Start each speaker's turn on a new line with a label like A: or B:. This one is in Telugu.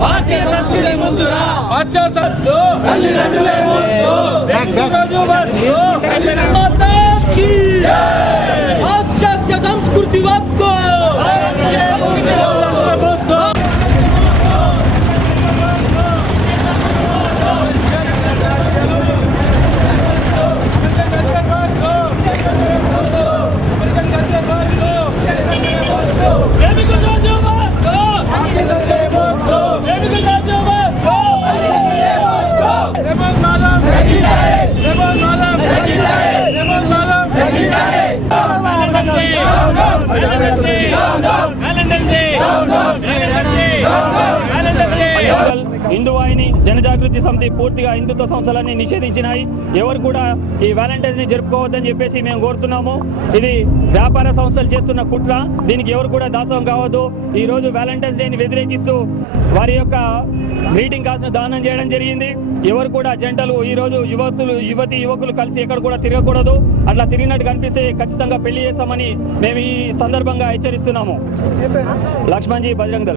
A: భారతీయ సంస్కృతి ముందురా
B: పాశ్చాత్య సద్దు
A: తల్లిదండ్రులే ముందు
B: వ్యక్తిగత వద్దు
A: మాతాకి పాశ్చాత్య సంస్కృతి వద్దు
B: వద్దు హిందువాహిని జనజాగృతి సమితి పూర్తిగా హిందుత్వ సంస్థలన్నీ నిషేధించినాయి. ఎవరు కూడా ఈ వ్యాలంటైన్స్ని జరుపుకోవద్దని చెప్పేసి మేము కోరుతున్నాము. ఇది వ్యాపార సంస్థలు చేస్తున్న కుట్ర. దీనికి ఎవరు కూడా దాసం కావద్దు. ఈ రోజు వ్యాలంటైన్స్ డేని వ్యతిరేకిస్తూ వారి యొక్క గ్రీటింగ్ కార్డ్స్ దానం చేయడం జరిగింది. ఎవరు కూడా జంటలు ఈ రోజు యువతులు యువతి యువకులు కలిసి ఎక్కడ కూడా తిరగకూడదు. అట్లా తిరిగినట్టు కనిపిస్తే ఖచ్చితంగా పెళ్ళి చేస్తామని మేము ఈ సందర్భంగా హెచ్చరిస్తున్నాము. లక్ష్మణ్జీ బజరంగ్